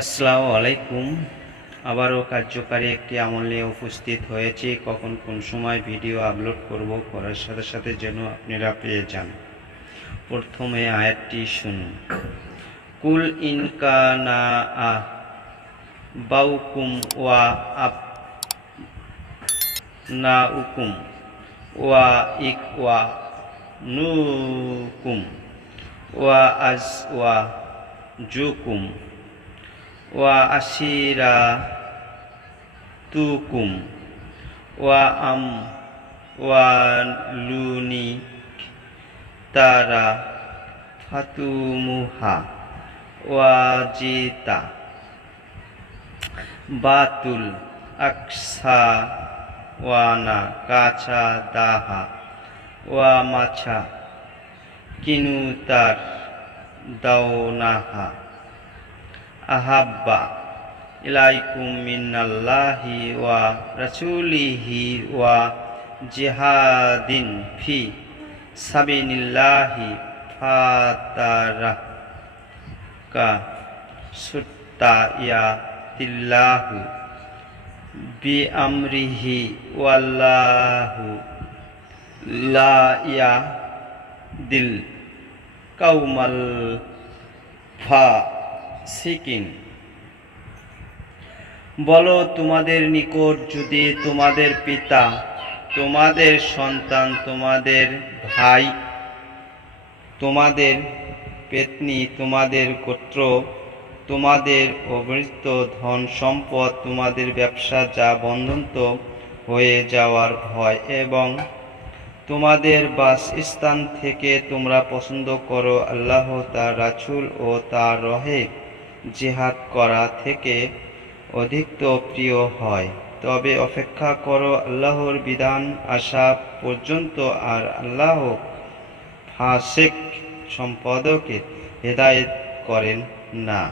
আসসালামু আলাইকুম আবারও কার্যকারী একটি আমল নিয়ে উপস্থিত হয়েছে কখন কোন সময় ভিডিও আপলোড করব করার সাথে সাথে যেন আপনারা পেয়ে যান প্রথমে আয়াতটি শুনুন কুল ইনকানা আ বাউকুম ওয়া আপ না উকুম ওয়া ইক ওয়া নুকুম ওয়া আজ ওয়া জুকুম ওয়া আশিরা তুকুম ওয়া আম ওয়া লুনি তারা ফাতুমুহা ওয়া জিতা বাতুল আকসা ওয়ানা কাছা দাহা ওয়া মাছা কিনুতার নাহা আহাব্বা ইলাইকুম মিনাল্লাহি ওয়া রাসুলিহি ওয়া জিহাদিন ফি সাবিনিল্লাহি ফাতারা কা সুত্তা ইয়া তিল্লাহু বি আমরিহি ওয়াল্লাহু লা ইয়া দিল কাউমাল ফা সিকিম বলো তোমাদের নিকট যদি তোমাদের পিতা তোমাদের সন্তান তোমাদের ভাই তোমাদের পেতনি তোমাদের গোত্র তোমাদের অবৃত ধন সম্পদ তোমাদের ব্যবসা যা বন্ধন্ত হয়ে যাওয়ার ভয় এবং তোমাদের বাসস্থান থেকে তোমরা পছন্দ করো আল্লাহ তার রাসুল ও তার রহে জেহাদ করা থেকে অধিক তো প্রিয় হয় তবে অপেক্ষা করো আল্লাহর বিধান আসা পর্যন্ত আর আল্লাহ ফাসেক সম্পাদকে হেদায়েত করেন না